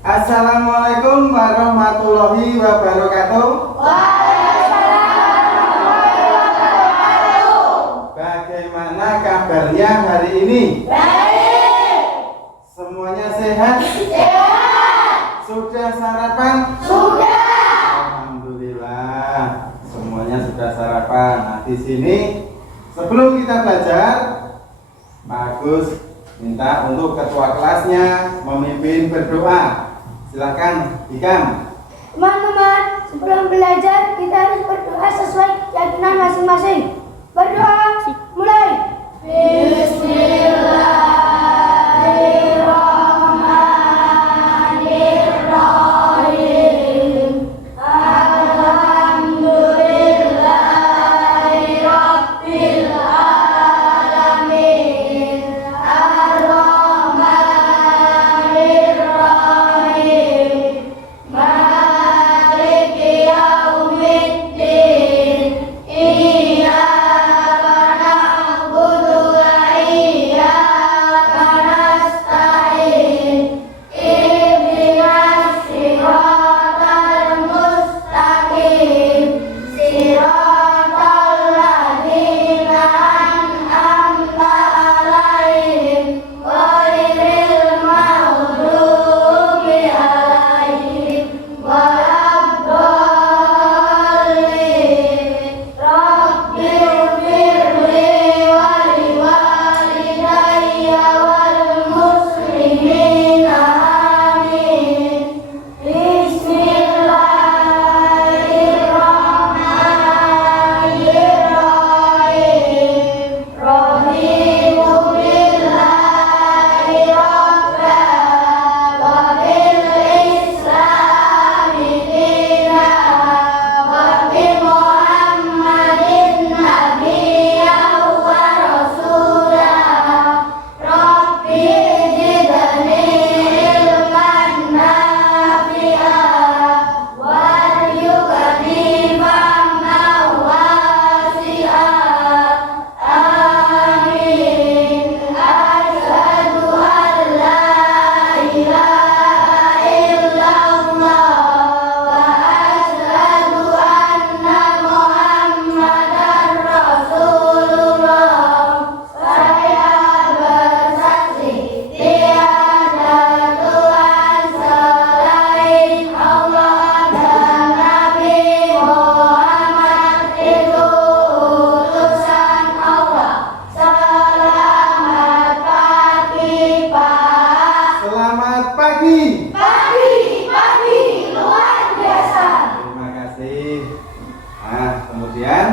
Assalamualaikum warahmatullahi wabarakatuh. Waalaikumsalam warahmatullahi wabarakatuh. Bagaimana kabarnya hari ini? Baik. Semuanya sehat? Sehat. Sudah sarapan? Sudah. Alhamdulillah, semuanya sudah sarapan. Nah, di sini sebelum kita belajar, Pak Agus minta untuk ketua kelasnya memimpin berdoa. Silakan, Ikam. Teman-teman, sebelum belajar kita harus berdoa sesuai keyakinan masing-masing. Berdoa, mulai. Bismillahirrahmanirrahim. Alhamdulillahirabbil alamin. Ar-Rahmanirrahim. Maliki yaumiddin. Iyyaka na'budu wa iyyaka nasta'in. Ihdinas siratal mustaqim. Siratal ladzina an'amta 'alaihim ghairil maghdubi 'alaihim waladdallin. Rabbighfirli wa liwalidayya wal muslimin amin. Bismillahirrahmanirrahim. Raditu billahi rabba wa bil islami dina wa bi Muhammadin nabiyyan wa rasula. Rabbi zidni ilman nafi'an warzuqni fahman wasi'an. Amin. Asyhadu an la ilaha illallah wa asyhadu anna Muhammadar Rasulullah. Saya bersaksi tiada Tuhan selain Allah dan Nabi Muhammad itu utusan Allah. Selamat pagi, Pak. Selamat pagi. Pagi, luar biasa. Terima kasih. Nah, kemudian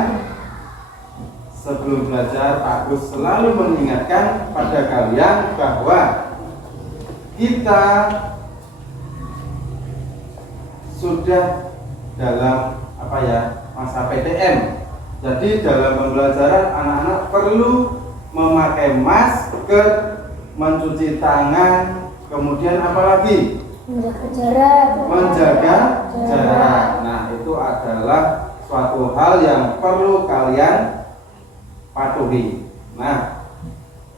sebelum belajar, Pak Agus selalu mengingatkan pada kalian bahwa kita sudah dalam masa PTM. Jadi dalam pembelajaran anak-anak perlu memakai masker, mencuci tangan, kemudian apalagi menjaga jarak. Nah, itu adalah suatu hal yang perlu kalian patuhi. Nah,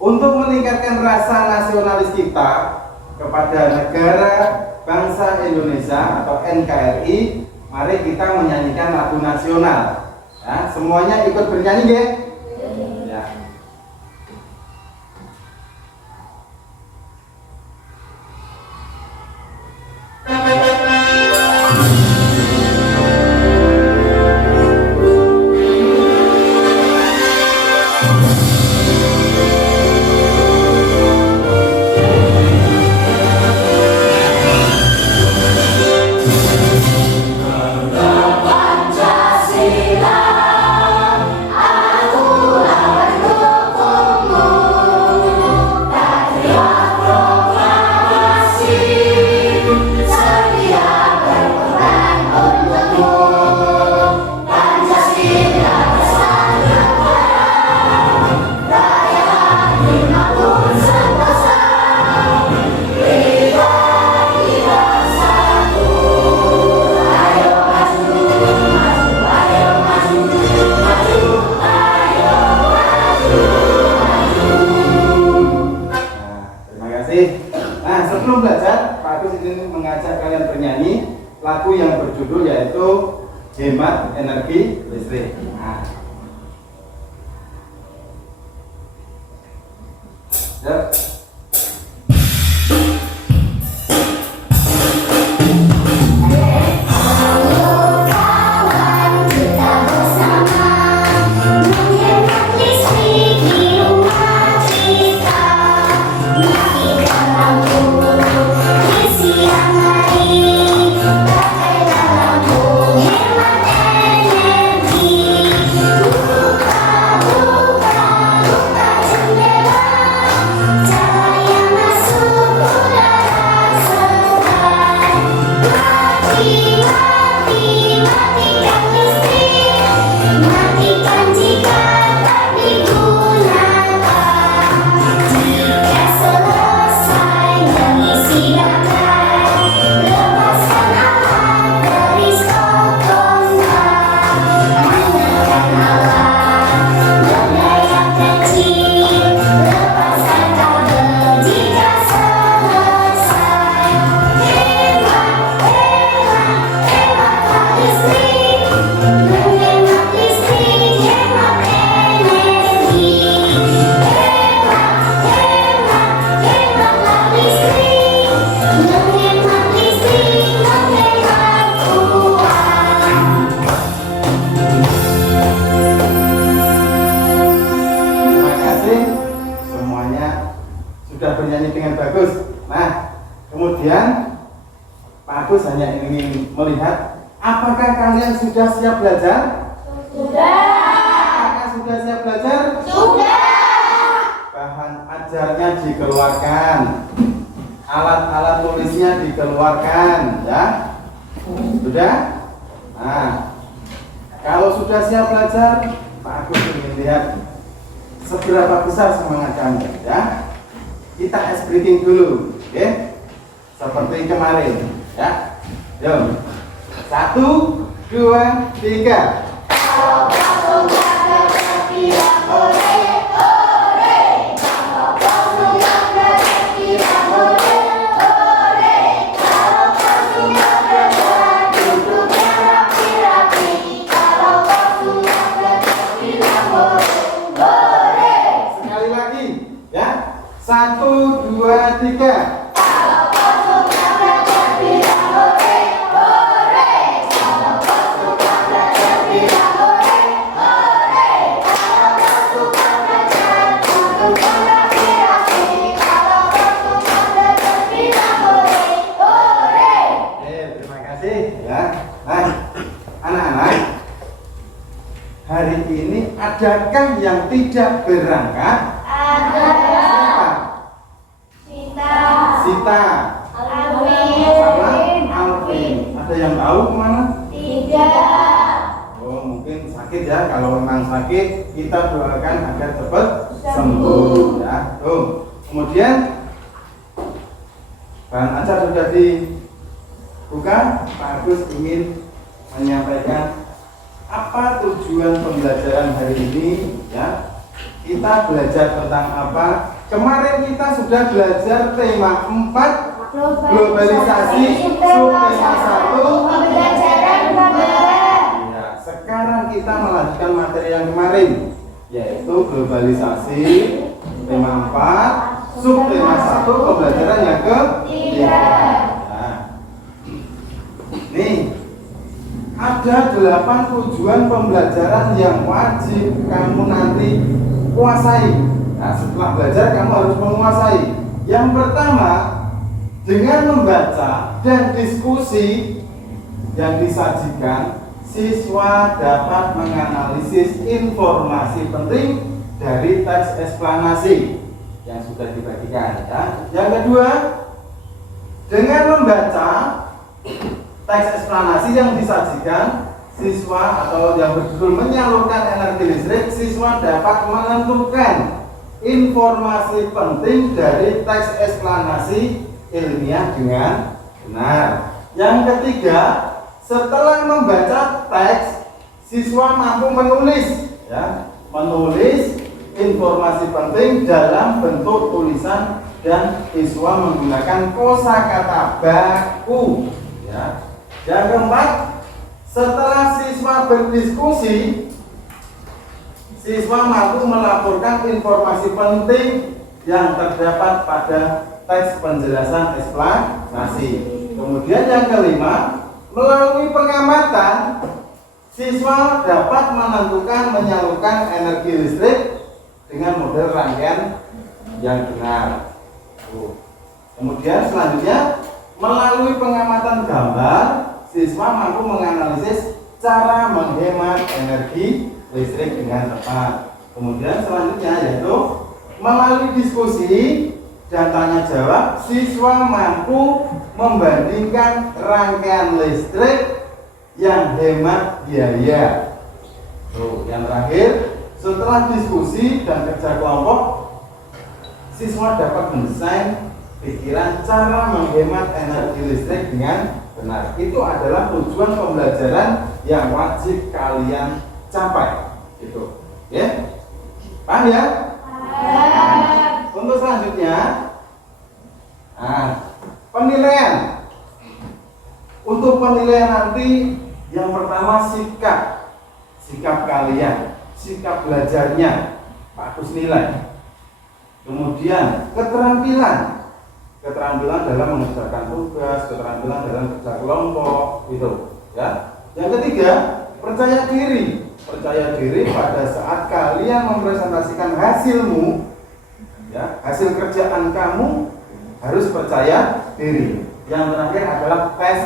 untuk meningkatkan rasa nasionalis kita kepada negara bangsa Indonesia atau NKRI, mari kita menyanyikan lagu nasional. Ya, semuanya ikut bernyanyi, ya? Ya. Pancasila, aku belajar, Pak Agus ingin mengajak kalian bernyanyi lagu yang berjudul yaitu Hemat Energi Listrik. Nah. Yuk. Sudah bernyanyi dengan bagus. Nah, kemudian Pak Agus hanya ingin melihat apakah kalian sudah siap belajar? Sudah. Apakah sudah siap belajar? Sudah. Bahan ajarnya dikeluarkan, alat-alat tulisnya dikeluarkan, ya. Sudah? Nah, kalau sudah siap belajar, Pak Agus ingin lihat seberapa besar semangat kamu, ya. Kita ice breaking dulu, oke? Seperti kemarin, ya. Yuk, 1, 2, 3. Kalau kamu nggak berhati-hati, ore, ore. Kalau kamu nggak berhati-hati, ore, ore. Kalau kamu nggak berhati, duduknya rapi-rapi. Kalau kamu nggak berhati, ore, ore. Sekali lagi, ya. 1, 2, 3. Kalau kamu nggak berhati, ore, ore. Kalau kamu nggak berhati, ore, ore. Kalau kamu nggak berhati, duduknya rapi-rapi. Kalau kamu nggak berhati, ore, ore. Terima kasih, ya. Nah, anak-anak, hari ini adakah yang tidak berangkat? Ada. Siapa? Sita. Sita sama Alvin. Ada yang tahu kemana? Tidak. Oh, mungkin sakit ya. Kalau memang sakit, kita doakan agar cepat sembuh, ya. Tuh. Kemudian bahan ajar sudah dibuka. Pak Agus ingin menyampaikan apa tujuan pembelajaran hari ini, ya. Kita belajar tentang apa? Kemarin kita sudah belajar tema 4, globalisasi, subtema 1, Pembelajaran pembelajaran. ya, sekarang kita melanjutkan materi yang kemarin, yaitu globalisasi, tema 4, subtema 1, pembelajaran yang ketiga. Nah, nih, ada 8 tujuan pembelajaran yang wajib kamu nanti kuasai. Nah, setelah belajar kamu harus menguasai. Yang pertama, dengan membaca dan diskusi yang disajikan, siswa dapat menganalisis informasi penting dari teks eksplanasi yang sudah dibagikan, ya. Yang kedua, dengan membaca teks eksplanasi yang disajikan, siswa atau yang berjudul menyalurkan energi listrik, siswa dapat menentukan informasi penting dari teks eksplanasi ilmiah dengan benar. Yang ketiga, setelah membaca teks, siswa mampu menulis, ya, menulis informasi penting dalam bentuk tulisan dan siswa menggunakan kosakata baku. Ya. Yang keempat, setelah siswa berdiskusi, siswa mampu melaporkan informasi penting yang terdapat pada teks penjelasan eksplanasi. Kemudian yang kelima, melalui pengamatan, siswa dapat menentukan menyalurkan energi listrik dengan model rangkaian yang benar. Kemudian selanjutnya, melalui pengamatan gambar, siswa mampu menganalisis cara menghemat energi listrik dengan tepat. Kemudian selanjutnya yaitu melalui diskusi dan tanya jawab, siswa mampu membandingkan rangkaian listrik yang hemat biaya. Yang terakhir, setelah diskusi dan kerja kelompok, siswa dapat mendesain pikiran cara menghemat energi listrik dengan benar. Itu adalah tujuan pembelajaran yang wajib kalian capai. Gitu. Ya? Paham ya? Untuk selanjutnya, penilaian. Untuk penilaian nanti, yang pertama sikap kalian, sikap belajarnya, bagus nilai. Kemudian keterampilan dalam mengerjakan tugas, keterampilan dalam kerja kelompok, itu. Ya. Yang ketiga, percaya diri pada saat kalian mempresentasikan hasilmu, ya, hasil kerjaan kamu harus percaya diri. Yang terakhir adalah tes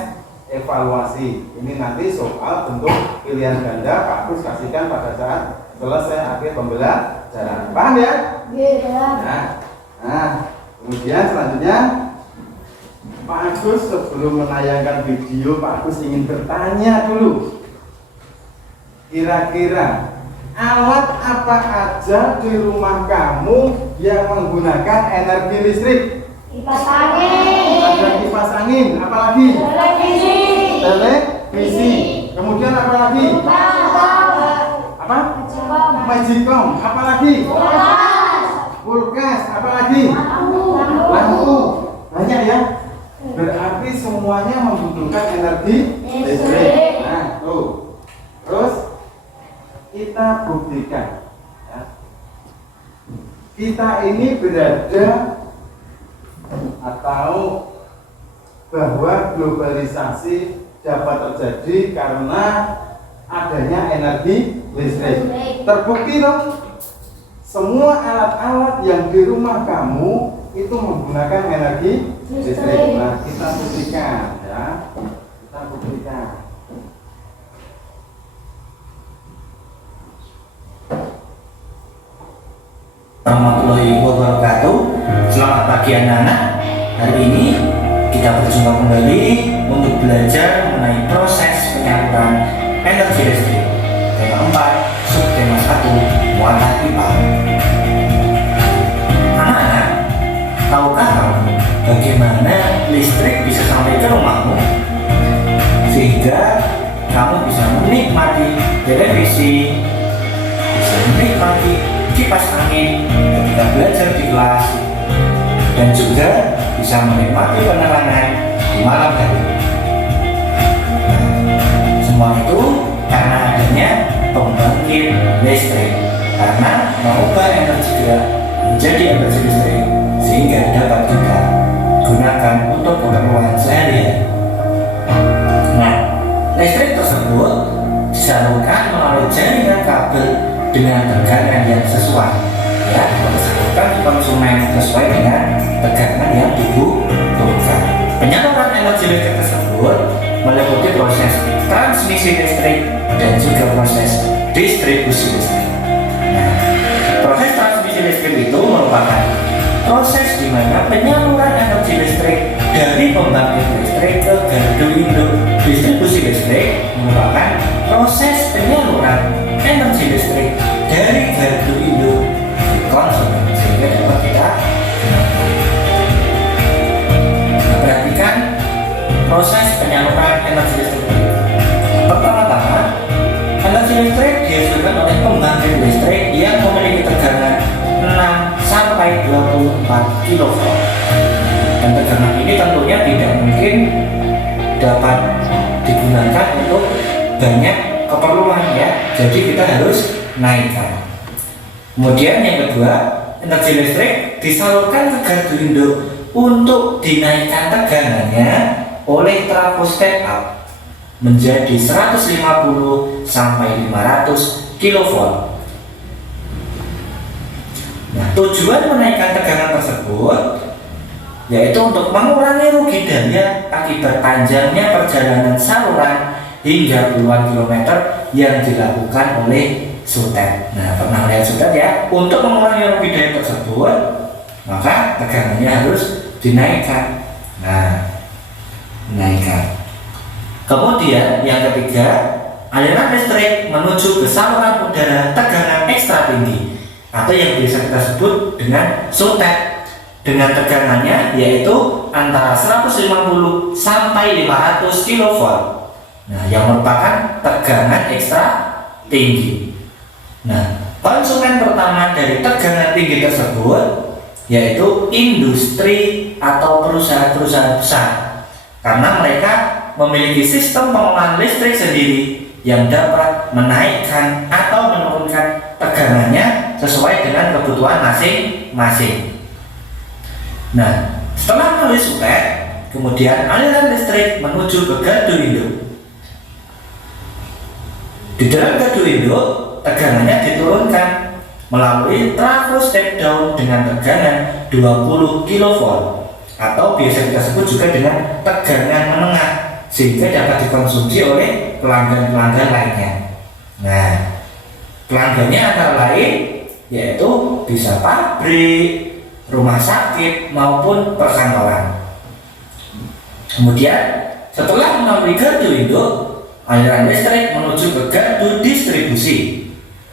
evaluasi. Ini nanti soal bentuk pilihan ganda Pak Agus kasihkan pada saat selesai akhir pembelajaran. Paham ya? Iya. Nah, kemudian selanjutnya Pak Agus sebelum menayangkan video, Pak Agus ingin bertanya dulu. Kira-kira alat apa aja di rumah kamu yang menggunakan energi listrik? Kipas angin. Ada kipas angin, apalagi? Televisi. Televisi. Kemudian apalagi? Apa? Magicom. Apalagi? Kulkas. Apalagi? Lampu. Banyak ya? Berarti semuanya membutuhkan energi listrik. Nah, tuh. Terus kita buktikan, ya. Kita ini berada atau bahwa globalisasi dapat terjadi karena adanya energi listrik. Terbukti dong, semua alat-alat yang di rumah kamu itu menggunakan energi listrik. Nah, kita buktikan, ya. Kita buktikan. Warahmatullahi wabarakatuh. Selamat pagi anak-anak. Hari ini kita berjumpa kembali untuk belajar mengenai proses penyaluran energi listrik. Tema 4, subtema 1, muatan IPA. Anak-anak, tahukah kamu bagaimana listrik bisa sampai ke rumahmu? Sehingga kamu bisa menikmati televisi, bisa menikmati kipas angin ketika belajar di kelas, dan juga bisa menikmati penerangan di malam hari. Semua itu karena adanya pembangkit listrik, karena mengubah energi gerak menjadi energi listrik sehingga dapat kita gunakan untuk keperluan sehari-hari. Nah, listrik tersebut disalurkan melalui jaringan kabel dengan tegangan yang sesuai, ya, berdasarkan konsumen sesuai dengan tegangan yang dibutuhkan. Penyaluran energi listrik tersebut meliputi proses transmisi listrik dan juga proses distribusi listrik. Nah, proses transmisi listrik itu merupakan proses di mana penyaluran energi listrik dari pembangkit listrik ke gardu induk distribusi listrik merupakan proses penyaluran energi listrik dari gardu induk ke konsumen sehingga dapat kita perhatikan proses penyaluran energi listrik. Pertama-tama, energi listrik dihasilkan oleh pembangkit listrik yang memiliki tegangan 6 sampai sampai 24 kV. Dan tegangan ini tentunya tidak mungkin dapat digunakan untuk banyak keperluan ya. Jadi kita harus naikkan. Kemudian yang kedua, energi listrik disalurkan ke gardu induk untuk dinaikkan tegangannya oleh trafo step up menjadi 150 sampai 500 kV. Nah, tujuan menaikkan tegangan tersebut yaitu untuk mengurangi rugi daya akibat panjangnya perjalanan saluran hingga puluhan kilometer yang dilakukan oleh sutet. Nah, pernah lihat sutet ya? Untuk mengurangi rugi daya tersebut, maka tegangannya harus dinaikkan. Nah, dinaikkan. Kemudian yang ketiga, aliran listrik menuju ke saluran udara tegangan ekstra tinggi atau yang biasa kita sebut dengan sutet, dengan tegangannya yaitu antara 150 sampai 500 kV. Nah, yang merupakan tegangan ekstra tinggi. Nah, konsumen pertama dari tegangan tinggi tersebut yaitu industri atau perusahaan-perusahaan besar, karena mereka memiliki sistem pengolahan listrik sendiri yang dapat menaikkan atau menurunkan tegangannya sesuai dengan kebutuhan masing-masing. Nah, setelah melalui sutet, kemudian aliran listrik menuju ke gardu induk. Di dalam gardu induk, tegangannya diturunkan melalui trafo step down dengan tegangan 20 kV atau biasa kita sebut juga dengan tegangan menengah, sehingga dapat dikonsumsi oleh pelanggan-pelanggan lainnya. Nah, pelanggannya antara lain yaitu bisa pabrik, rumah sakit maupun perkantoran. Kemudian setelah melalui gardu induk, aliran listrik menuju ke gardu distribusi.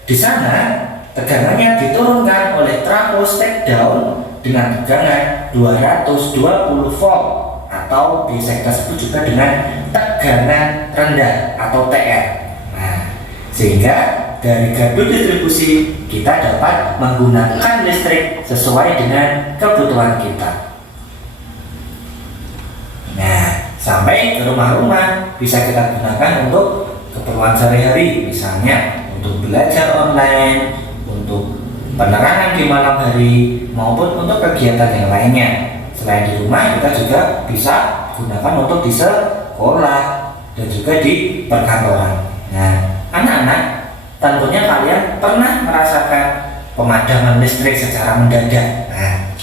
Di sana tegangannya diturunkan oleh trafo step down dengan tegangan 220 volt atau bisa kita sebut juga dengan tegangan rendah atau TR. Nah, sehingga dari gardu distribusi kita dapat menggunakan listrik sesuai dengan kebutuhan kita. Nah, sampai ke rumah-rumah bisa kita gunakan untuk keperluan sehari-hari, misalnya untuk belajar online, untuk penerangan di malam hari, maupun untuk kegiatan yang lainnya. Selain di rumah, kita juga bisa gunakan untuk di sekolah dan juga di perkantoran. Nah, anak-anak, tentunya kalian pernah merasakan pemadaman listrik secara mendadak. Nah,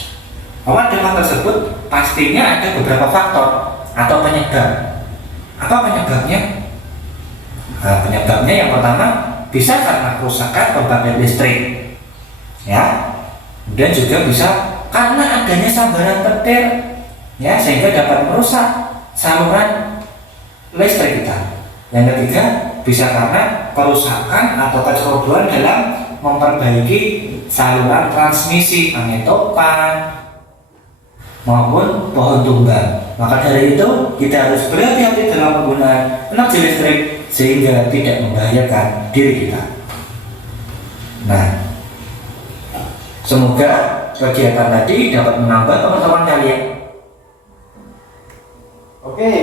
pemadaman tersebut pastinya ada beberapa faktor atau penyebab. Apa penyebabnya? Nah, penyebabnya yang pertama bisa karena kerusakan pembangkit listrik, ya. Kemudian juga bisa karena adanya sambaran petir, ya, sehingga dapat merusak saluran listrik kita. Yang ketiga bisa karena kerusakan atau kecerobohan dalam memperbaiki saluran transmisi angin topan maupun pohon tumbang. Maka dari itu kita harus berhati-hati dalam penggunaan energi listrik sehingga tidak membahayakan diri kita. Nah, semoga kegiatan tadi dapat menambah pengetahuan kalian. Oke,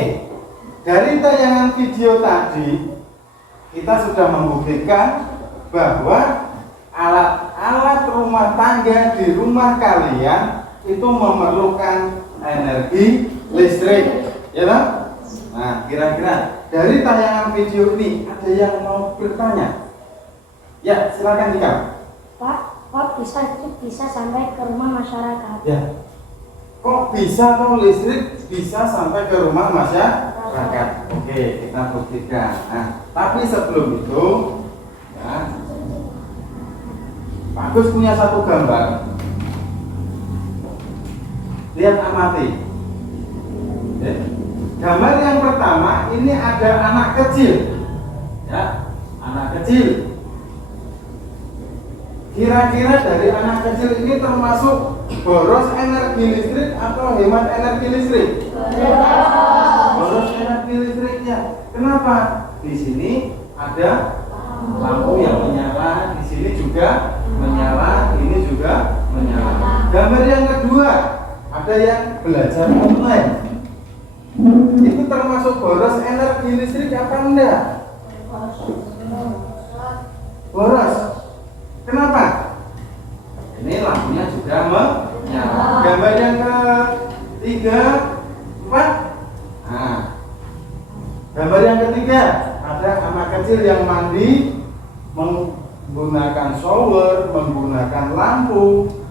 dari tayangan video tadi kita sudah membuktikan bahwa alat-alat rumah tangga di rumah kalian itu memerlukan energi listrik, ya kan? Nah, kira-kira dari tayangan video ini ada yang mau bertanya? Ya, silakan Dika. Kok bisa sampai ke rumah masyarakat? Ya. Kok bisa kok listrik bisa sampai ke rumah masyarakat? Oke, kita buktikan. Nah, tapi sebelum itu, ya, Pak Gus punya satu gambar. Lihat amati. Ya. Gambar yang pertama ini ada anak kecil, ya, anak kecil. Kira-kira dari anak kecil ini termasuk boros energi listrik atau hemat energi listrik? Boros energi listriknya. Kenapa? Di sini ada lampu yang menyala, di sini juga menyala, ini juga menyala. ada yang belajar online. Itu termasuk boros energi listrik apa enggak? Boros. Kenapa? Ini lampunya juga menyala. Gambar yang ketiga, 4. Nah, gambar yang ketiga ada anak kecil yang mandi menggunakan shower, menggunakan lampu.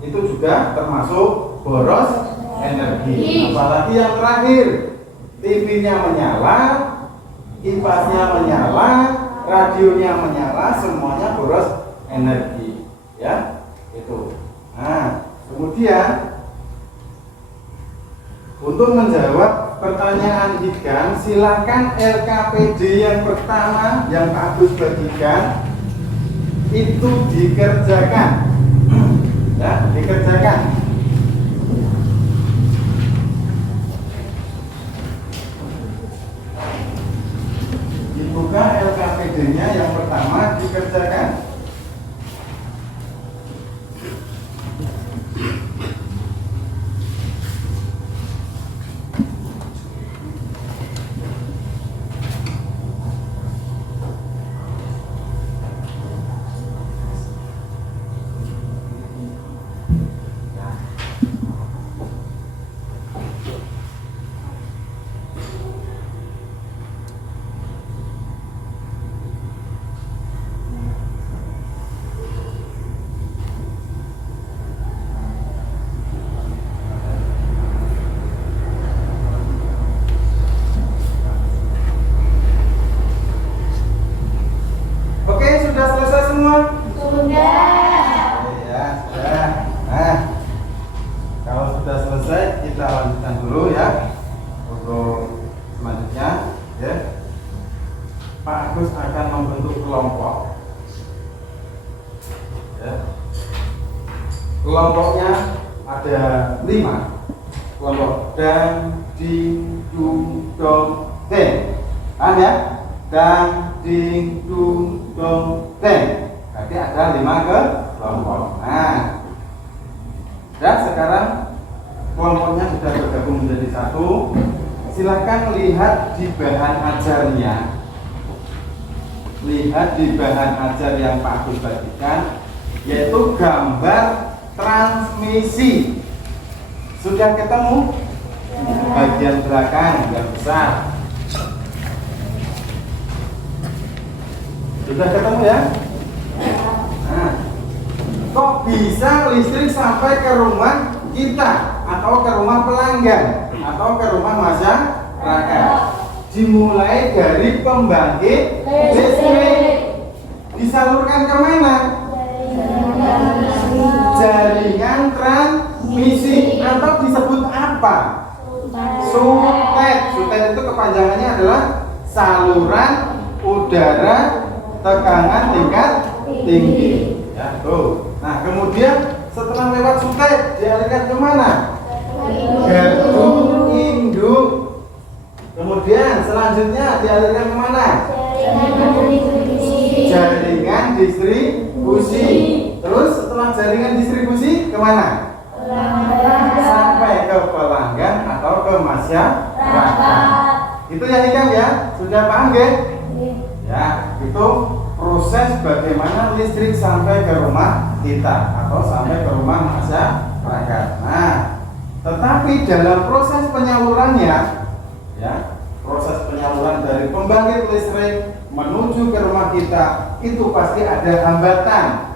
Itu juga termasuk boros energi. Apalagi yang terakhir, TV-nya menyala, kipasnya menyala, radionya menyala, semuanya boros energi, ya. Itu. Nah, kemudian untuk menjawab pertanyaan Higan, silakan LKPD yang pertama yang Pak Agus bagikan itu dikerjakan. Ya, dikerjakan. Dibuka LKPD-nya yang pertama dikerjakan. Oke, sudah selesai semua? Sudah. Ya, sudah. Nah, kalau sudah selesai, kita lanjutkan dulu ya untuk selanjutnya. Ya, Pak Agus akan membentuk kelompok. Ya. Kelompoknya ada 5. Kelompok dan, ding, dung, dong, deng. Paham ya? Dan, ding, dung, dong, deng. Berarti ada 5 kelompok. Nah, dan sekarang kelompoknya sudah bergabung menjadi 1. Silakan lihat di bahan ajarnya. Lihat di bahan ajar yang Pak Agus bagikan, yaitu gambar transmisi. Sudah ketemu? Bagian belakang yang besar. Sudah ketemu ya? Nah, kok bisa listrik sampai ke rumah kita atau ke rumah pelanggan atau ke rumah masyarakat? Dimulai dari pembangkit listrik, disalurkan ke mana? Jaringan transmisi, atau disebut apa? Sutet. Sutet itu kepanjangannya adalah saluran udara tekanan tingkat tinggi. Ya, tuh. Nah, kemudian setelah lewat sutet dialirkan ke mana? Gardu induk. Kemudian selanjutnya dialirkan ke mana? Jaringan distribusi. Terus setelah jaringan distribusi kemana? Sampai ke pelanggan atau ke masyarakat. Itu ya Hikam ya? Sudah paham gak? Ya, itu proses bagaimana listrik sampai ke rumah kita atau sampai ke rumah masyarakat. Nah, tetapi dalam proses penyalurannya, ya, proses penyaluran dari pembangkit listrik menuju ke rumah kita itu pasti ada hambatan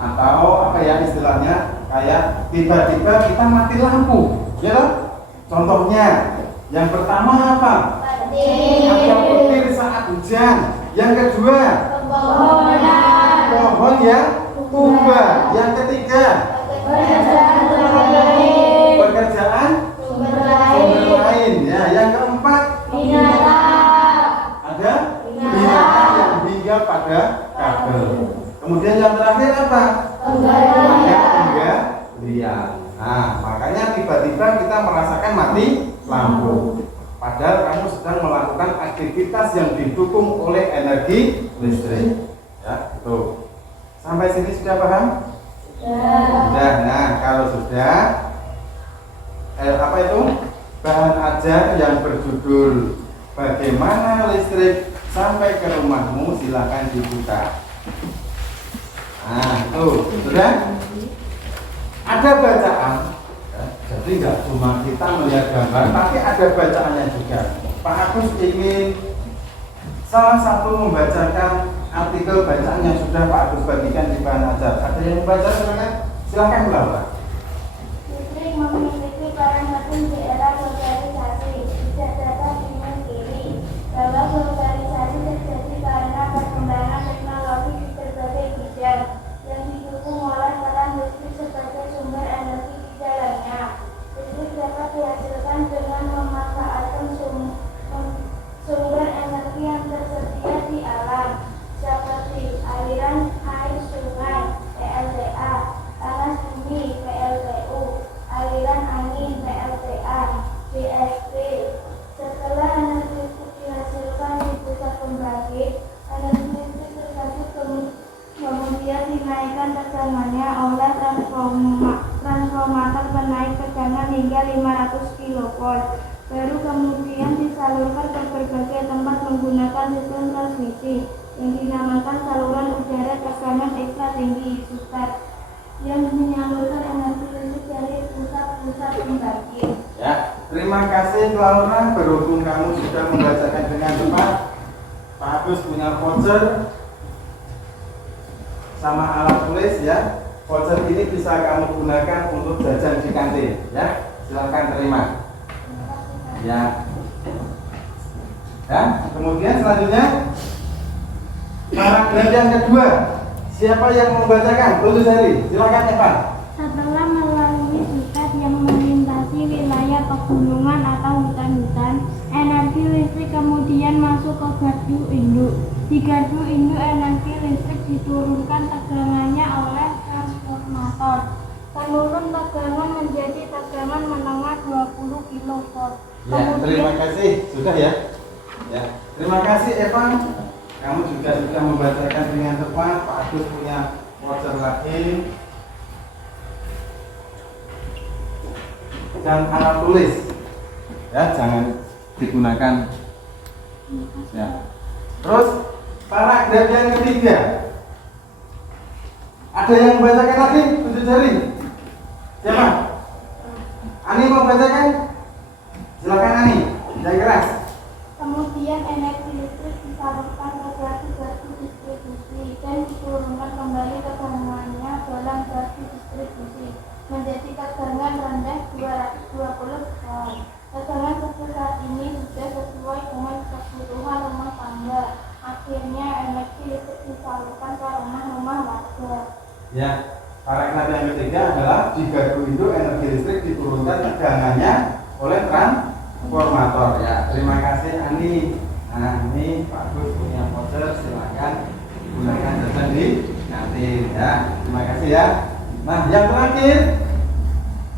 atau apa ya istilahnya, kayak tiba-tiba kita mati lampu, ya toh? Contohnya yang pertama apa? Ada petir saat hujan. Yang kedua, pohon yang tumbang. Yang ketiga, pekerjaan sumber lain. Ya, yang keempat, ada binatang yang hingga pada kabel. Kemudian yang terakhir apa? Penggalian. Nah, makanya tiba-tiba kita merasakan mati lampu. Padahal kamu sedang melakukan aktivitas yang didukung oleh energi listrik. Ya, itu. Sampai sini sudah paham? Sudah. Nah, kalau sudah, apa itu? Bahan ajar yang berjudul bagaimana listrik sampai ke rumahmu, silakan dibuka. Nah, tuh, sudah? Ada bacaan, ya, jadi nggak cuma kita melihat gambar, tapi ada bacaannya juga. Pak Agus ingin salah satu membacakan artikel bacaan yang sudah Pak Agus bagikan di bahan ajar. Ada yang membaca, silakan Laura. Listrik memiliki peran penting di era globalisasi. Tidak dapat dimungkiri bahwa globalisasi terjadi karena perkembangan teknologi di berbagai bidang yang didukung oleh peran listrik sebagai sumber energi di dalamnya. Listrik dapat dihasilkan dengan memanfaatkan sumber energi yang tersedia di alam, seperti aliran air sungai (PLTA), panas bumi (PLTU), aliran angin (PLTA), BSP. Setelah energi listrik dihasilkan di pusat pembangkit, energi listrik tersebut kemudian dinaikkan tegangannya oleh transformator penaik tegangan hingga 500 kV. Baru kemudian disalurkan ke berbagai tempat menggunakan sistem transmisi yang dinamakan saluran udara tekanan ekstra tinggi (SUTEP) yang menyalurkan energi listrik dari pusat-pusat pembangkit. Ya, terima kasih Laura, berhubung kamu sudah membacakan dengan tepat. Pak Agus punya voucher sama alat tulis ya. Voucher ini bisa kamu gunakan untuk jajan di kantin ya. Silakan terima. Ya. Ya, kemudian selanjutnya paragraf yang kedua. Siapa yang membacakan? Tulis hari. Silakan Evan. Setelah melalui SUTEP yang melintasi wilayah pegunungan atau hutan-hutan, energi listrik kemudian masuk ke gardu induk. Di gardu induk, energi listrik diturunkan tegangannya oleh transformator. Penurun tegangan menjadi tegangan menengah 20 kV. Ya, terima kasih. Sudah ya? Ya. Terima kasih Evan. Kamu juga sudah membacakan dengan tepat. Pak Agus punya voucher lagi. Dan alat tulis. Ya, jangan digunakan. Ya. Terus paragraf yang ketiga. Ada yang membacakan lagi? Tunjuk jari. Siapa? Ani mau bacakan? Silakan Ani, jangan keras. Kemudian energi listrik disalurkan ke gardu distribusi dan diturunkan kembali tegangannya dalam gardu distribusi menjadi tegangan rendah 220 volt. Tegangan sebesar ini sudah sesuai dengan kebutuhan rumah tangga. Akhirnya energi listrik disalurkan ke rumah-rumah warga. Ya, paragraf yang ketiga adalah di gardu itu energi listrik diturunkan tegangannya oleh transformator. Ya, terima kasih Ani. Nah, ini Pak Gus punya voucher, silakan gunakan jajan di kantin ya. Terima kasih ya. Nah, yang terakhir,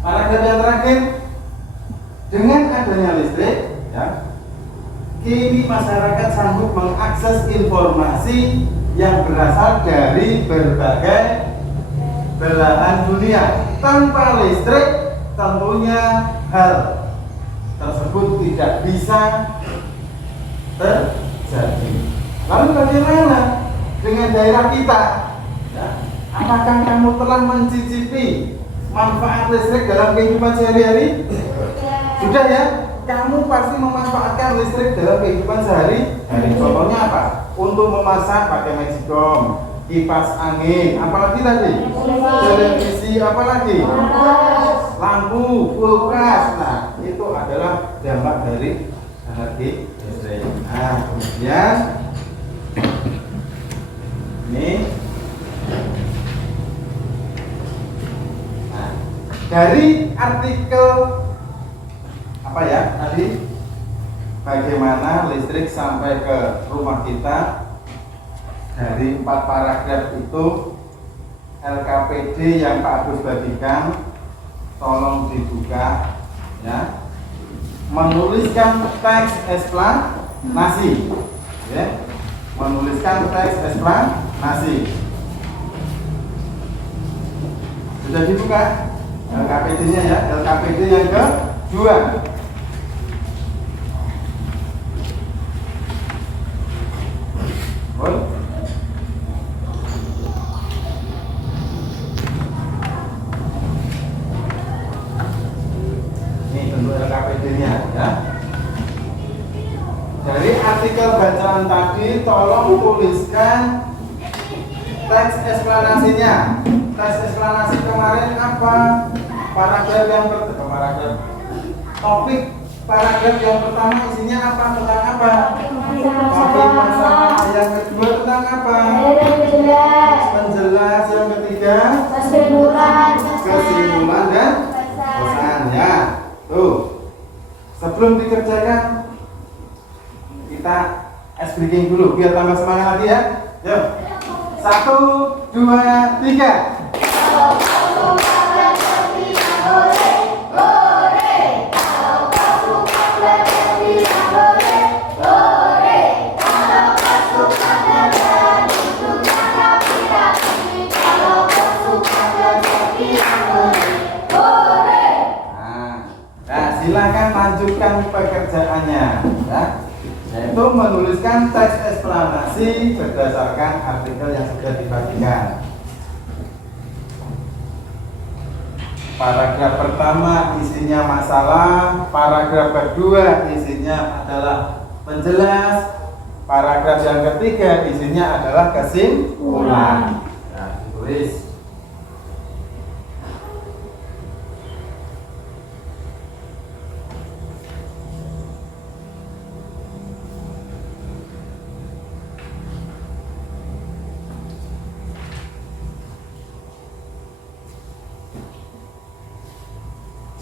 paragraf yang terakhir, dengan adanya listrik, ya, kini masyarakat sanggup mengakses informasi yang berasal dari berbagai belahan dunia. Tanpa listrik, tentunya hal tersebut tidak bisa terjadi. Lalu bagaimana dengan daerah kita? Ya, apakah kamu telah mencicipi manfaat listrik dalam kehidupan sehari-hari? Sudah ya? Kamu pasti memanfaatkan listrik dalam kehidupan sehari-hari. Contohnya apa? Untuk memasak pakai magicom, kipas angin, apalagi tadi? Televisi, apalagi? Lampu, kulkas. Nah, itu adalah dampak dari energi listrik. Nah, kemudian ini, nah, dari artikel apa ya tadi, bagaimana listrik sampai ke rumah kita, dari 4 paragraf itu LKPD yang Pak Agus bagikan, tolong dibuka ya. Menuliskan teks eksplanasi ya. Menuliskan teks eksplanasi. Sudah dibuka LKPD-nya ya. LKPD yang ke 2. Ini bentuk LKPD-nya ya. Dari artikel bacaan tadi tolong tuliskan teks eksplanasinya. Teks eksplanasi kemarin apa? Paragraf yang pertama, topik paragraf yang pertama isinya apa? Tentang apa? Topik masalah. Yang kedua tentang apa? Penjelas. Yang ketiga kesimpulan dan pesan ya. Tuh, sebelum dikerjakan kita ice breaking dulu biar tambah semangat lagi ya. Yuk, 1, 2, 3. Silakan lanjutkan pekerjaannya ya, yaitu menuliskan teks eksplanasi berdasarkan artikel yang sudah dibagikan. Paragraf pertama isinya masalah, paragraf kedua isinya adalah penjelas, paragraf yang ketiga isinya adalah kesimpulan. Nah, ditulis.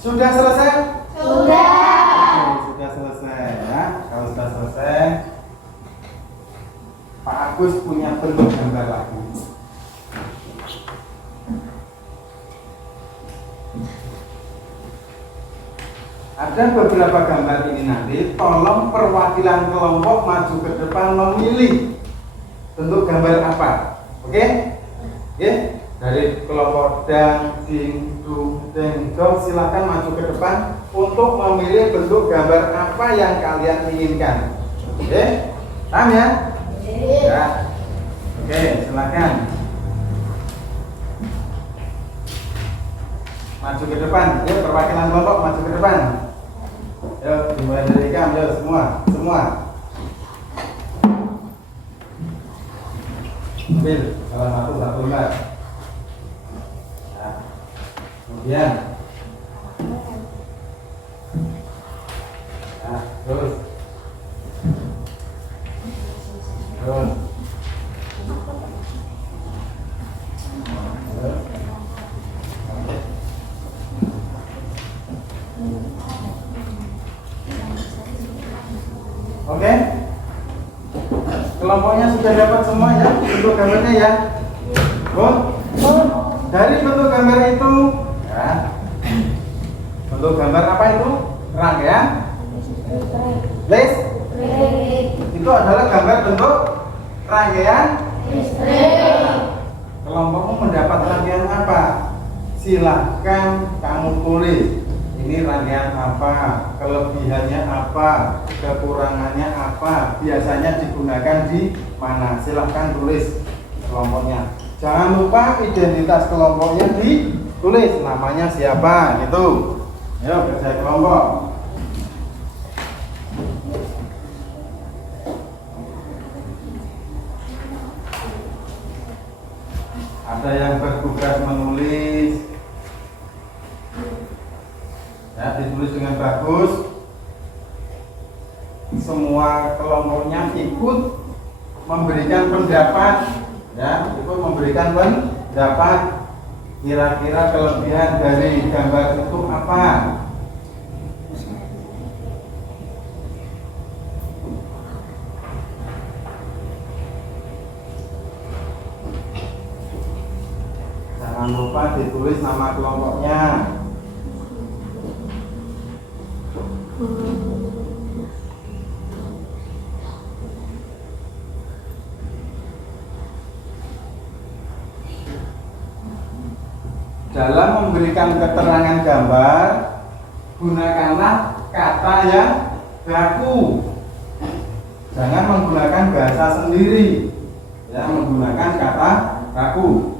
Sudah selesai? Sudah selesai ya. Kalau sudah selesai, Pak Agus punya bentuk gambar lagi. Ada beberapa gambar ini nanti, tolong perwakilan kelompok maju ke depan memilih bentuk gambar apa. Oke? Oke? Dari kelompok dang, ding, dung, deng, dong, silakan maju ke depan untuk memilih bentuk gambar apa yang kalian inginkan. Oke? Paham ya? Ya. Oke, silakan. Maju ke depan. Yuk, perwakilan kelompok maju ke depan. Yuk, dimulai dari kamu, yuk, semua. Ambil salah satu lembar. Kemudian terus oke, kelompoknya sudah dapat semua ya bentuk gambarnya ya. Dari bentuk gambar itu ya, bentuk gambar apa itu? Rangkaian list. Itu adalah gambar bentuk rangkaian listrik. Kelompokmu mendapat rangkaian apa? Silahkan kamu tulis. Ini rangkaian apa? Kelebihannya apa? Kekurangannya apa? Biasanya digunakan di mana? Silahkan tulis kelompoknya. Jangan lupa identitas kelompoknya ditulis, namanya siapa gitu. Ayo kerja kelompok. Ada yang bertugas menulis, ya, ditulis dengan bagus. Semua kelompoknya ikut memberikan pendapat, ya, ikut memberikan pendapat. Kira-kira kelebihan dari gambar itu apa? Jangan lupa ditulis nama kelompoknya. Dalam memberikan keterangan gambar, gunakanlah kata yang baku. Jangan menggunakan bahasa sendiri, ya, menggunakan kata baku.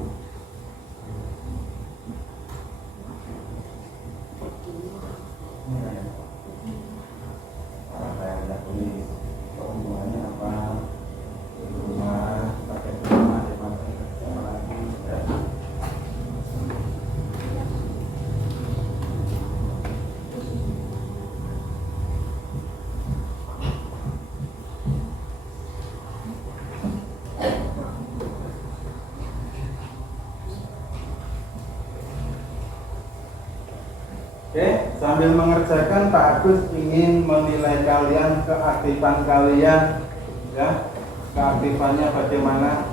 Oke, sambil mengerjakan Pak Agus ingin menilai kalian, keaktifan kalian, ya, keaktifannya bagaimana?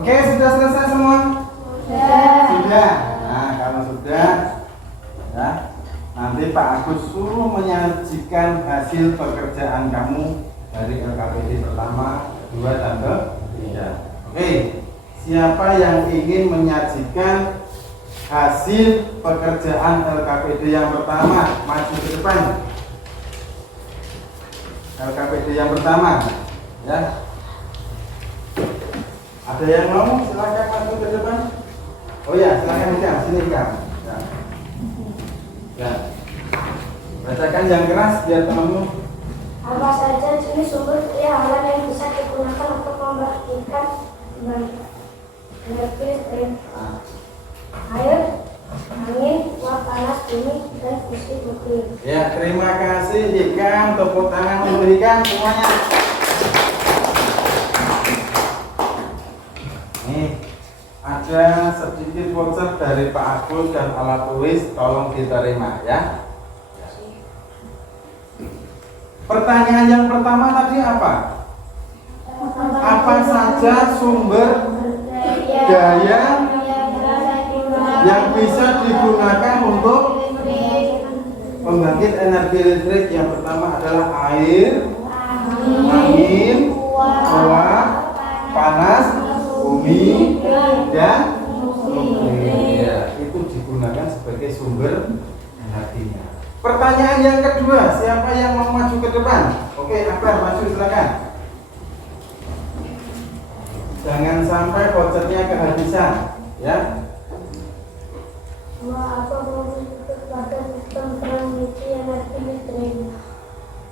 Oke, sudah selesai semua? Sudah. Nah, kalau sudah, ya, nanti Pak Agus suruh menyajikan hasil pekerjaan kamu dari LKPD pertama, kedua, dan ketiga. Oke, siapa yang ingin menyajikan hasil pekerjaan LKPD yang pertama? Maju ke depan. LKPD yang pertama, ya. Ada yang mau? Silakan masuk ke depan. Oh ya, silakan Kang, sini Kang. Ya. Ya. Bacakan yang keras biar temanmu. Apa saja jenis sumber daya alam yang bisa digunakan untuk membangkitkan energi listrik? Air, angin, uap panas, bumi, dan fusi nuklir. Ya, terima kasih Hikam, tepuk tangan memberikan semuanya. Nih, ada sedikit voucher dari Pak Agus dan alat tulis, tolong diterima ya. Pertanyaan yang pertama tadi apa? Apa saja sumber daya yang bisa digunakan untuk pembangkit energi listrik? Yang pertama adalah air, angin, uap, panas, bumi, dan nuklir. Itu digunakan sebagai sumber energinya. Pertanyaan yang kedua, siapa yang mau maju ke depan? Oke, Akbar, maju silakan. Jangan sampai vouchernya kehabisan, ya. Apa fungsi pada sistem transmisi energi listrik?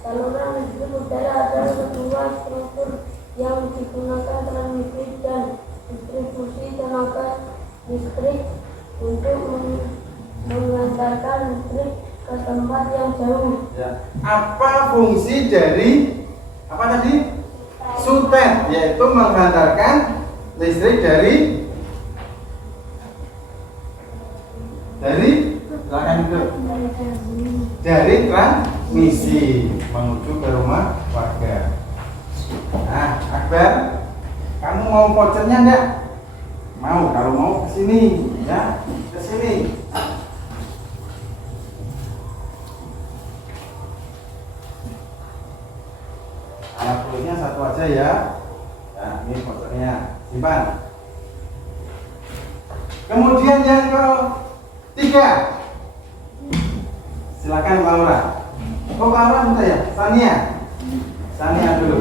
Saluran listrik udara adalah sebuah struktur yang digunakan transmisi dan distribusi tenaga listrik untuk mengantarkan listrik ke tempat yang jauh. Ya. Apa fungsi dari apa tadi? Sutet, yaitu menghantarkan listrik dari silakan itu dari transmisi menuju ke rumah warga. Nah, Akbar, kamu mau vouchernya enggak? Mau, kalau mau ke sini, ya, ke sini. Alat tulisnya satu aja ya. Nah, ini vouchernya, simpan. Kemudian yang ketiga, silakan Laura. Oh, Laura sudah ya, Sania dulu.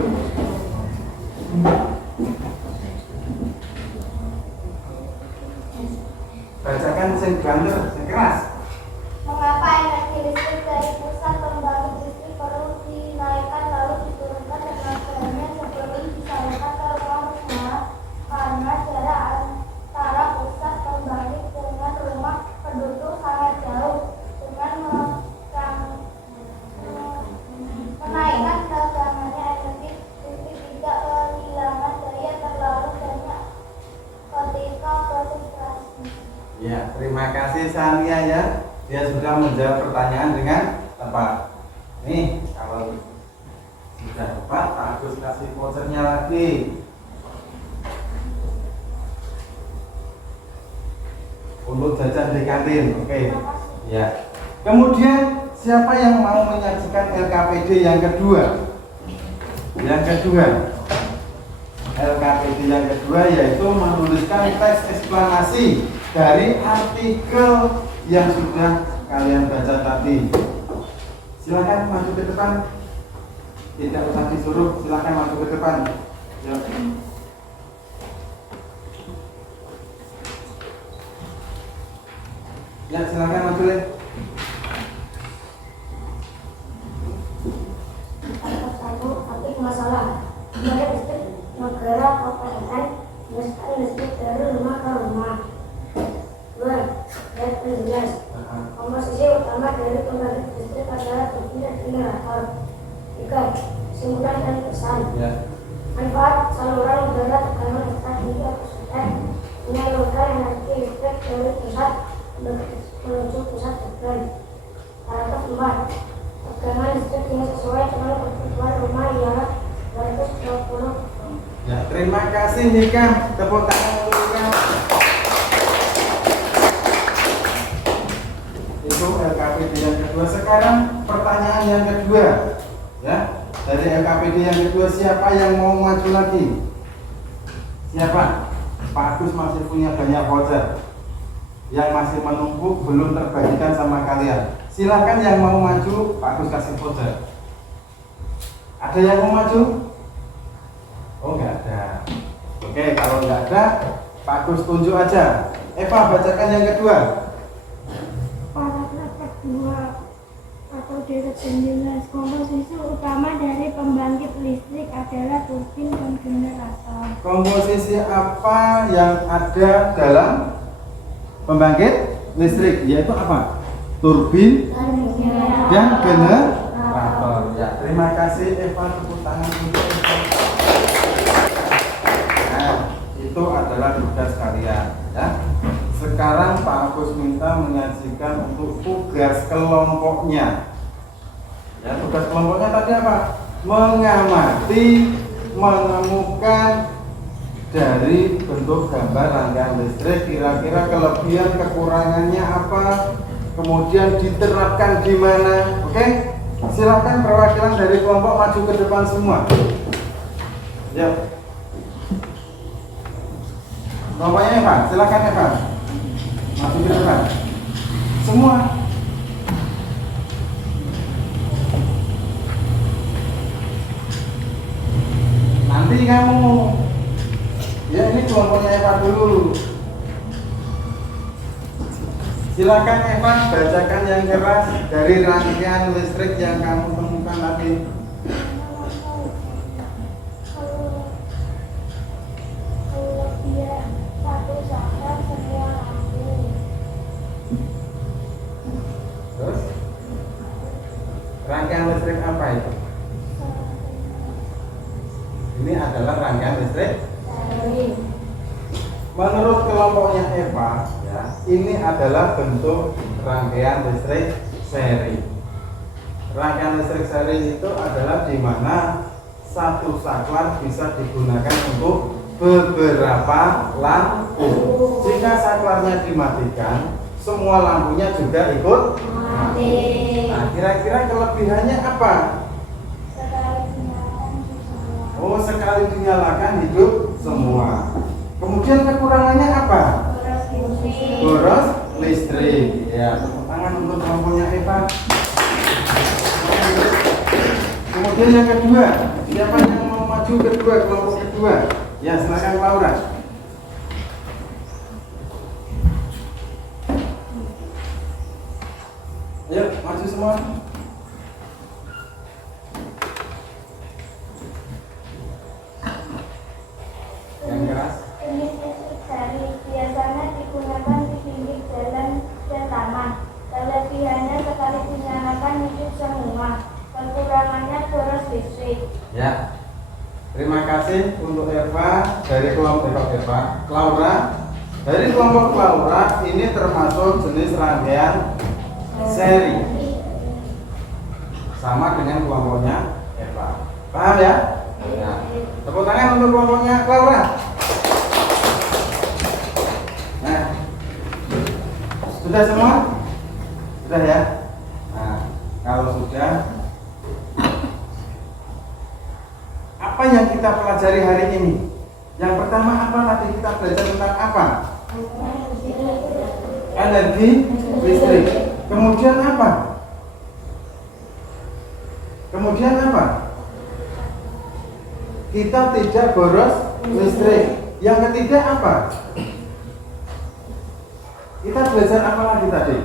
Bacakan sing banter, sing keras. Mengapa energi listrik dari pusat pembangkit listrik perlu dinaikkan lalu diturunkan tenaganya sebelum disalurkan ke ruang rumah? Karena jarak antara pusat pembangkit ya, dia sudah menjawab pertanyaan dengan tepat. Nih, kalau sudah tepat, Pak Agus kasih vouchernya lagi. Untuk jajan di kantin, oke? Ya. Kemudian siapa yang mau menyaksikan LKPD yang kedua? Yang kedua, LKPD yang kedua yaitu menuliskan teks eksplanasi dari artikel yang sudah kalian baca tadi. Silakan maju ke depan. Tidak usah disuruh, silakan maju ke depan. Ya. Ya, silakan maju Le. Topik masalah Badan Listrik Negara Kabupaten Melestarikan listrik dari rumah ke rumah. 2. Ayat 17. Komposisi utama dari pembangkit listrik adalah turbin dan generator. 3. Kesimpulan dan pesan. Manfaat saluran udara tekanan listrik hingga pusat menyalurkan energi listrik dari pusat menuju pusat tegangan. Paragraf 4. Tegangan listrik yang sesuai dengan kebutuhan rumah ialah 220. Ya, terima kasih Nika. Tepuk tangan untuk Nika. Itu LKPD yang kedua. Sekarang pertanyaan yang kedua. Ya, dari LKPD yang kedua siapa yang mau maju lagi? Siapa? Pak Agus masih punya banyak voucher yang masih menumpuk belum terbagikan sama kalian. Silakan yang mau maju, Pak Agus kasih voucher. Ada yang mau maju? Oh, enggak ada. Oke, kalau enggak ada, Pak Agus tunjuk aja. Eva, bacakan yang kedua. Paragraf kedua atau deret 19. Komposisi utama dari pembangkit listrik adalah turbin dan generator. Komposisi apa yang ada dalam pembangkit listrik? Yaitu apa? Turbin dan generator. Ya, terima kasih Eva, tepuk tangan untuk Eva. Nah, itu adalah tugas kalian, ya. Sekarang Pak Agus minta menyajikan untuk tugas kelompoknya. Ya, tugas kelompoknya tadi apa? Mengamati, menemukan dari bentuk gambar rangkaian listrik, kira-kira kelebihan kekurangannya apa, kemudian diterapkan di mana. Oke? Silakan perwakilan dari kelompok maju ke depan semua. Ya. Kelompoknya Eva, silakan Eva. Maju ke depan. Semua. Nanti kamu. Ya, ini kelompoknya Eva dulu. Silakan Eva bacakan yang keras dari rangkaian listrik yang kamu temukan tadi. Kelebihan satu saklar sedia lampu. Terus rangkaian listrik apa itu? Ini adalah rangkaian listrik. Menurut kelompoknya Eva, ya, ini adalah bentuk rangkaian listrik seri. Rangkaian listrik seri itu adalah di mana satu saklar bisa digunakan untuk beberapa lampu. Jika saklarnya dimatikan, semua lampunya juga ikut mati. Nah, kira-kira kelebihannya apa? Sekali dinyalakan semua. Oh, sekali dinyalakan hidup semua. Kemudian kekurangannya apa? Boros listrik. Ya, tepuk tangan untuk kelompoknya Eva. Kemudian yang kedua, siapa yang mau maju kedua, kelompok kedua? Ya, silakan Laura. Ayo, maju semua. Yang keras. Unit listrik seri biasanya digunakan di pinggir jalan dan taman. Kelebihannya sekali dinyalakan hidup semua. Kekurangannya boros listrik. Ya. Terima kasih untuk Eva dari kelompok Eva. Laura, Dari kelompok Laura ini termasuk jenis rangkaian seri, sama dengan kelompoknya Eva. Paham ya? Nah, tepuk tangan untuk kelompoknya Laura. Nah, sudah semua? Sudah ya? Nah, kalau sudah, apa yang kita pelajari hari ini? Yang pertama apa tadi kita belajar tentang apa? Energi listrik. Kemudian apa? Kemudian apa? Kita tidak boros listrik. Yang ketiga apa? Kita belajar apa lagi tadi?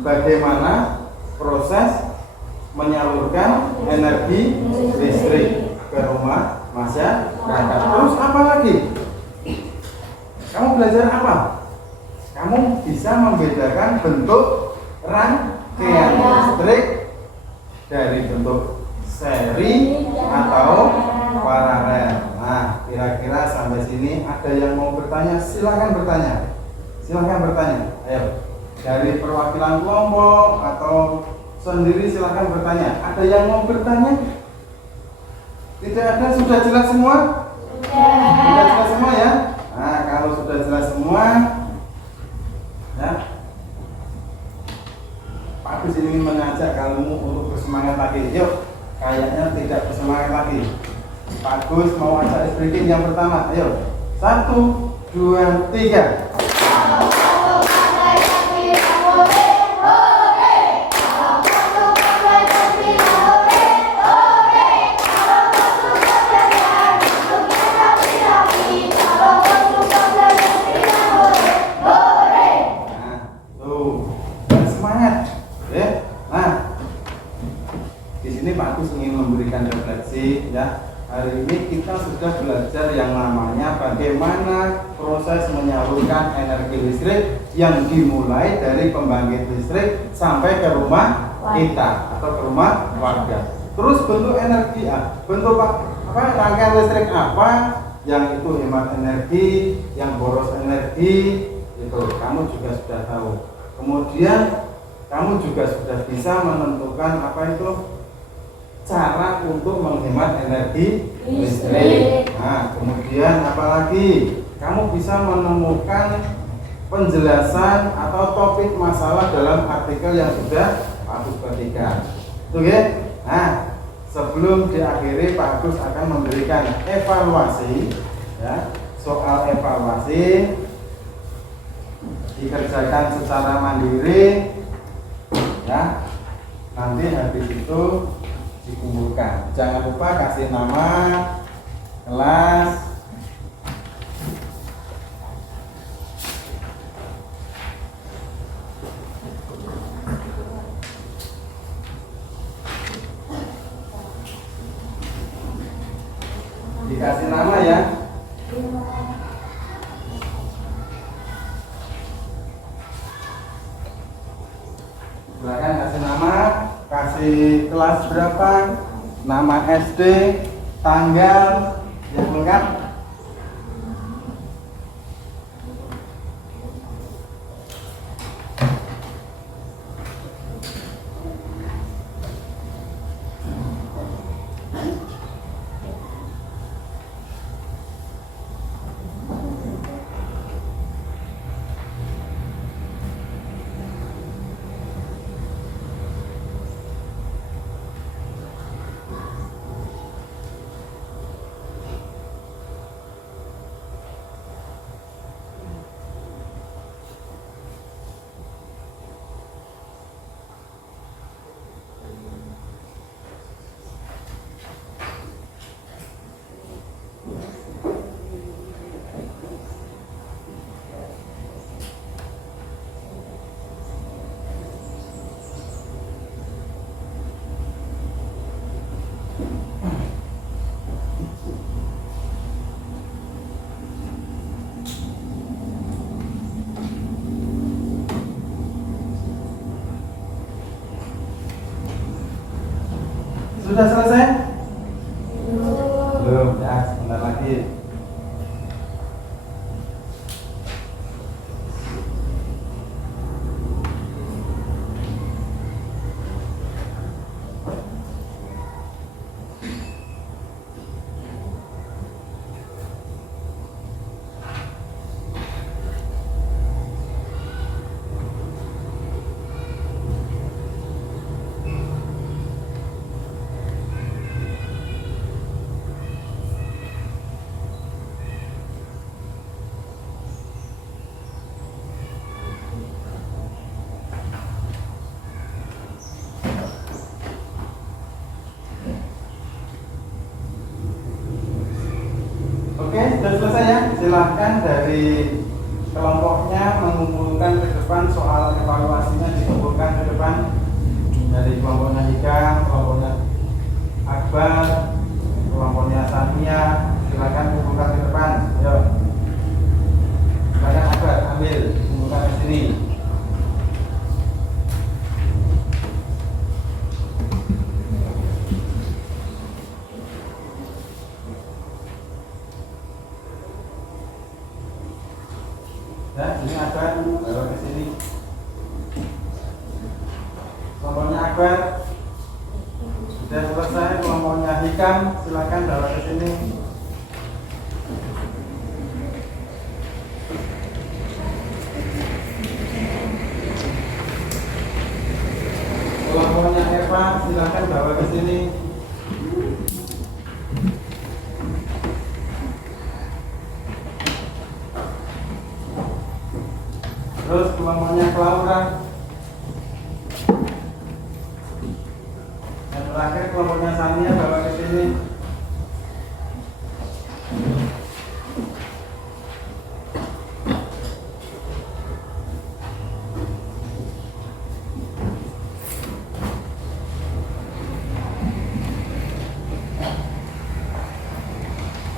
Bagaimana proses menyalurkan energi listrik ke rumah masyarakat. Terus apa lagi? Kamu belajar apa? Kamu bisa membedakan bentuk rangkaian listrik dari bentuk seri atau paralel. Nah, kira-kira sampai sini ada yang mau bertanya? Silahkan bertanya. Silahkan bertanya. Ayo, dari perwakilan kelompok atau sendiri silahkan bertanya. Ada yang mau bertanya? Tidak ada, sudah jelas semua? Sudah jelas semua ya? Nah, kalau sudah jelas semua, ya, Pak Agus ingin mengajak kamu untuk bersemangat lagi. Yuk, kayaknya tidak bersemangat lagi. Pak Agus mau ajak speaking yang pertama. Ayo, 1, 2, 3. Ya, hari ini kita sudah belajar yang namanya bagaimana proses menyalurkan energi listrik yang dimulai dari pembangkit listrik sampai ke rumah kita atau ke rumah warga. Terus bentuk energi bentuk apa rangkaian listrik apa yang itu hemat energi, yang boros energi, itu kamu juga sudah tahu. Kemudian kamu juga sudah bisa menentukan apa itu cara untuk menghemat energi listrik. Nah, kemudian apalagi kamu bisa menemukan penjelasan atau topik masalah dalam artikel yang sudah Pak Agus ketikkan. Oke? Nah, sebelum diakhiri Pak Agus akan memberikan evaluasi, ya, soal evaluasi dikerjakan secara mandiri, ya. Nanti habis itu dikumpulkan. Jangan lupa kasih nama, kelas, dikasih nama ya. Silakan kasih nama, kasih kelas berapa, nama SD, tanggal yang lengkap. Sudah selesai? Belum, ya, sebentar lagi. silahkan dari kelompoknya mengumpulkan ke depan, soal evaluasinya dikumpulkan ke depan. Dari kelompoknya Hikam, kelompoknya Akbar, kelompoknya Sania, silakan kumpulkan ke depan. Ayo, silakan Akbar, ambil, kumpulkan ke sini. Ya, ini Akbar, bawa ke sini. Kelompoknya Akbar sudah selesai, kelompoknya Hikam silakan bawa ke sini. Kelompoknya Eva silakan bawa ke sini. Terus kelompoknya Laura. Dan terakhir kelompoknya Sania bawa ke sini.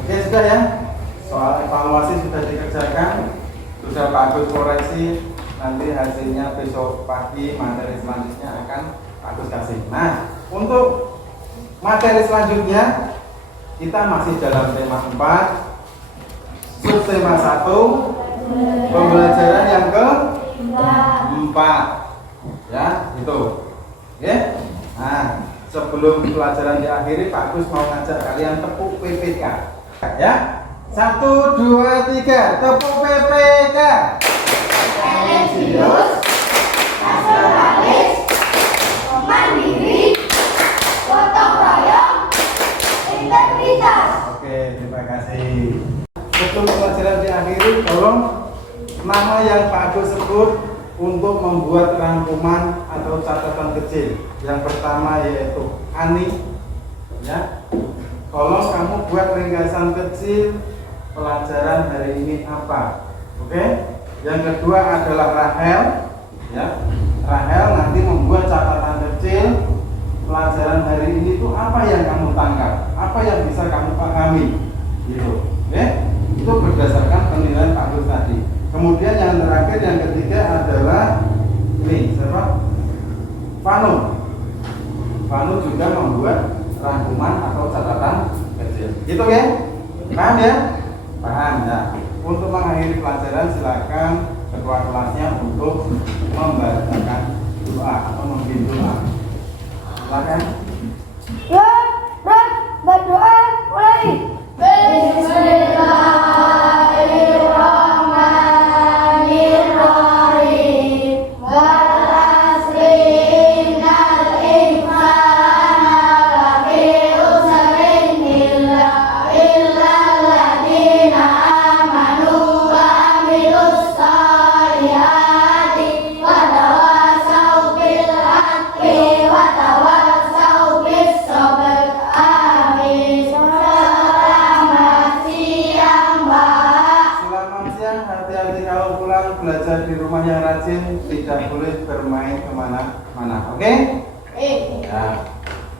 Oke, sudah ya. Soal evaluasi sudah dikerjakan. Sudah Pak Agus koreksi, nanti hasilnya besok pagi materi selanjutnya akan Pak Agus kasih. Nah, untuk materi selanjutnya kita masih dalam tema 4, subtema 1, pembelajaran yang ke-4 ya, itu. Oke. Nah, sebelum pelajaran diakhiri, Pak Agus mau ngajak kalian tepuk PPK ya. 1, 2, 3, tepuk PPK. Religius, nasionalis, mandiri, gotong royong, integritas. Oke, terima kasih. Sebelum pelajaran diakhiri, tolong nama yang Pak Agus sebut untuk membuat rangkuman atau catatan kecil. Yang pertama yaitu Ani, ya. Tolong kamu buat ringkasan kecil pelajaran hari ini apa. Oke. Yang kedua adalah Rahel, ya. Rahel nanti membuat catatan kecil pelajaran hari ini itu apa yang kamu tangkap, apa yang bisa kamu pahami, gitu. Oke. Itu berdasarkan penilaian Pak Gus tadi. Kemudian yang terakhir, yang ketiga adalah ini siapa? Vanu. Vanu juga membuat rangkuman atau catatan kecil. Gitu ya? Paham ya? Paham ya. Untuk mengakhiri pelajaran silakan ketua kelasnya untuk membacakan doa atau memimpin doa. Silakan. Ya, berdoa mulai. Bismillahirrahmanirrahim. Wal asri innal insana lafi khusrin illa alladziina aamanu wa 'amilus shalihati wa tawassaw bil haqqi wa tawassaw bis sabr. Amin. Selamat siang, Pak. Selamat siang, hati-hati kalau pulang, belajar di rumah yang rajin, tidak boleh bermain kemana-mana. Oke?